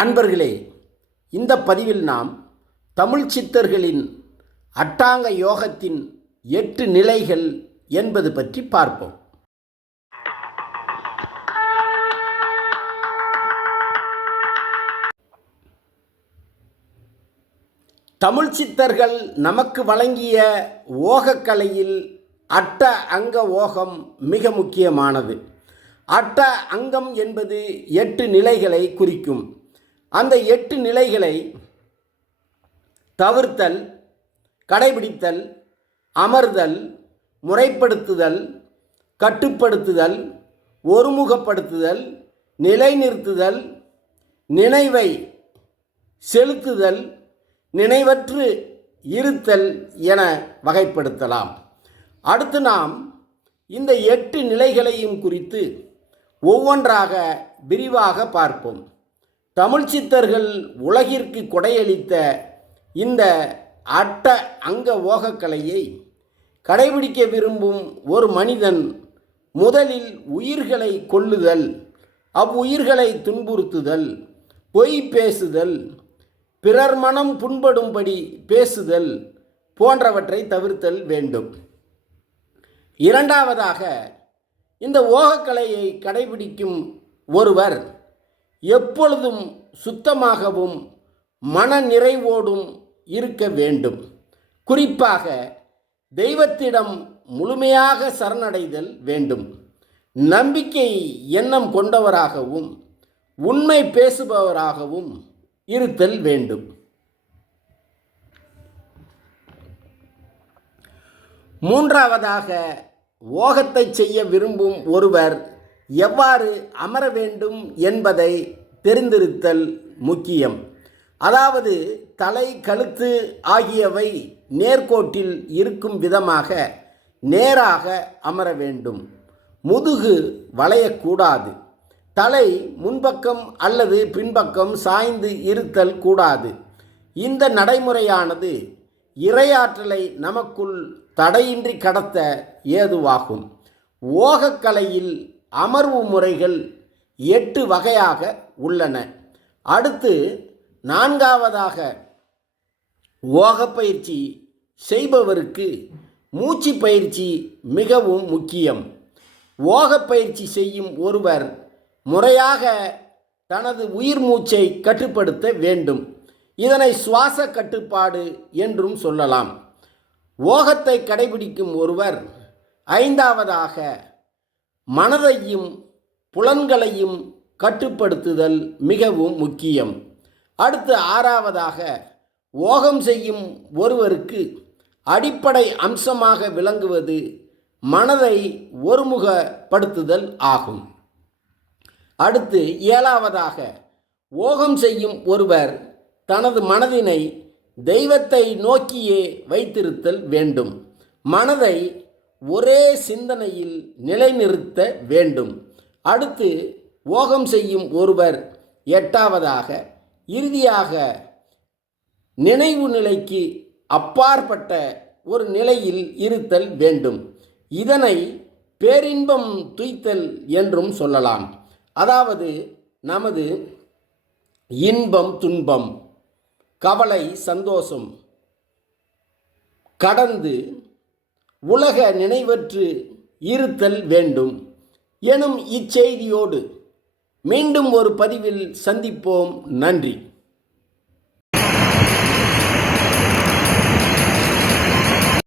அன்பர்களே, இந்த பதிவில் நாம் தமிழ் சித்தர்களின் அட்டாங்க யோகத்தின் 8 நிலைகள் என்பது பற்றி பார்ப்போம். தமிழ் சித்தர்கள் நமக்கு வழங்கிய ஓகக்கலையில் அட்ட அங்க ஓகம் மிக முக்கியமானது. அட்ட அங்கம் என்பது 8 நிலைகளை குறிக்கும். அந்த 8 நிலைகளை தவிர்த்தல், கடைபிடித்தல், அமர்தல், முறைப்படுத்துதல், கட்டுப்படுத்துதல், ஒருமுகப்படுத்துதல், நிலைநிறுத்துதல், நினைவை செலுத்துதல், நினைவற்று இருத்தல் என வகைப்படுத்தலாம். அடுத்து நாம் இந்த 8 நிலைகளையும் குறித்து ஒவ்வொன்றாக விரிவாக பார்ப்போம். தமிழ் சித்தர்கள் உலகிற்கு கொடையளித்த இந்த அட்ட அங்க ஓகக்கலையை கடைபிடிக்க விரும்பும் ஒரு மனிதன் முதலில் உயிர்களை கொல்லுதல், அவ்வுயிர்களை துன்புறுத்துதல், பொய் பேசுதல், பிறர் மனம் புண்படும்படி பேசுதல் போன்றவற்றை தவிர்த்தல் வேண்டும். இரண்டாவதாக, இந்த ஓகக்கலையை கடைபிடிக்கும் ஒருவர் எப்பொழுதும் சுத்தமாகவும் மன நிறைவோடும் இருக்க வேண்டும். குறிப்பாக தெய்வத்திடம் முழுமையாக சரணடைதல் வேண்டும். நம்பிக்கை எண்ணம் கொண்டவராகவும் உண்மை பேசுபவராகவும் இருத்தல் வேண்டும். மூன்றாவதாக, ஓகத்தை செய்ய விரும்பும் ஒருவர் எவ்வாறு அமர வேண்டும் என்பதை தெரிந்திருத்தல் முக்கியம். அதாவது தலை, கழுத்து ஆகியவை நேர்கோட்டில் இருக்கும் விதமாக நேராக அமர வேண்டும். முதுகு வளையக்கூடாது. தலை முன்பக்கம் அல்லது பின்பக்கம் சாய்ந்து இருத்தல் கூடாது. இந்த நடைமுறையானது இறையாற்றலை நமக்குள் தடையின்றி கடத்த ஏதுவாகும். ஓகக்கலையில் அமர்வு முறைகள் 8 வகையாக உள்ளன. அடுத்து நான்காவதாக, ஓகப்பயிற்சி செய்பவருக்கு மூச்சு பயிற்சி மிகவும் முக்கியம். ஓகப்பயிற்சி செய்யும் ஒருவர் முறையாக தனது உயிர் மூச்சை கட்டுப்படுத்த வேண்டும். இதனை சுவாச கட்டுப்பாடு என்றும் சொல்லலாம். ஓகத்தை கடைபிடிக்கும் ஒருவர் ஐந்தாவதாக மனதையும் புலன்களையும் கட்டுப்படுத்துதல் மிகவும் முக்கியம். அடுத்து ஆறாவதாக, ஓகம் செய்யும் ஒருவருக்கு அடிப்படை அம்சமாக விளங்குவது மனதை ஒருமுகப்படுத்துதல் ஆகும். அடுத்து ஏழாவதாக, ஓகம் செய்யும் ஒருவர் தனது மனதினை தெய்வத்தை நோக்கியே வைத்திருத்தல் வேண்டும். மனதை ஒரே சிந்தனையில் நிலைநிறுத்த வேண்டும். அடுத்து ஓகம் செய்யும் ஒருவர் எட்டாவதாக, இறுதியாக நினைவு நிலைக்கு அப்பாற்பட்ட ஒரு நிலையில் இருத்தல் வேண்டும். இதனை பேரின்பம் துய்த்தல் என்றும் சொல்லலாம். அதாவது நமது இன்பம், துன்பம், கவலை, சந்தோஷம் கடந்து உலக நினைவற்று இருத்தல் வேண்டும் எனும் இச்செய்தியோடு மீண்டும் ஒரு பதிவில் சந்திப்போம். நன்றி.